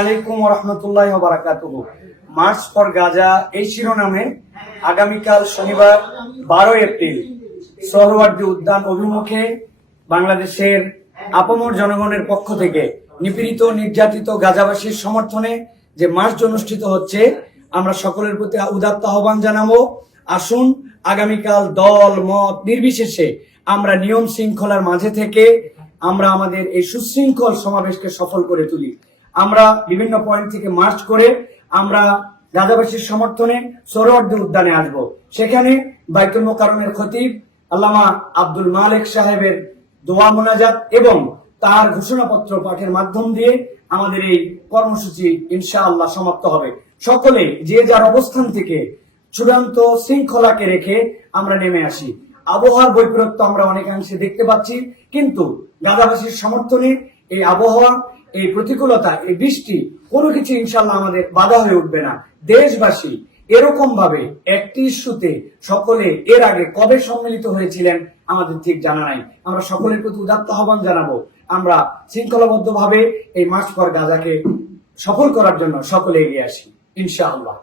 আলাইকুম রহমতুল্লাহ বারাকাতুহু। March for Gaza এই শিরোনামে আগামীকাল শনিবার 12 এপ্রিল সোহরাওয়ার্দী উদ্যান অভিমুখে বাংলাদেশের আপামর জনগণের পক্ষ থেকে নিপীড়িত নির্যাতিত গাজাবাসীর সমর্থনে যে মার্চ অনুষ্ঠিত হচ্ছে, আমরা সকলের প্রতি উদাত্ত আহ্বান জানাবো। আসুন আগামীকাল দল মত নির্বিশেষে আমরা নিয়ম শৃঙ্খলার মাঝে থেকে আমরা আমাদের এই সুশৃঙ্খল সমাবেশকে সফল করে তুলি। আমরা বিভিন্ন পয়েন্ট থেকে মার্চ করে আমরা গাজাবাসীর সমর্থনে সোহরাওয়ার্দী উদ্যানে আসব। সেখানে বাইতুল মোকাররমের খতিব আল্লামা আব্দুল মালেক সাহেবের দোয়া মোনাজাত এবং তার ঘোষণাপত্র পাঠের মাধ্যম দিয়ে আমাদের এই কর্মসূচি ইনশাআল্লাহ সমাপ্ত হবে। সকলে যে যার অবস্থান থেকে চূড়ান্ত শৃঙ্খলাকে রেখে আমরা নেমে আসি। আবহাওয়ার বৈপরীত্য আমরা অনেকাংশে দেখতে পাচ্ছি, কিন্তু গাজাবাসীর সমর্থনে এই আবহাওয়া, এই প্রতিকূলতা, এই বৃষ্টি কোনো কিছু ইনশাল্লাহ আমাদের বাধা হয়ে উঠবে না। দেশবাসী এরকম ভাবে একটি ইস্যুতে সকলে এর আগে কবে সম্মিলিত হয়েছিলেন আমাদের ঠিক জানা নাই। আমরা সকলের প্রতি উদাত্ত আহ্বান জানাবো, আমরা শৃঙ্খলাবদ্ধ ভাবে এই মার্চ ফর গাজাকে সফল করার জন্য সকলে এগিয়ে আসি ইনশাআল্লাহ।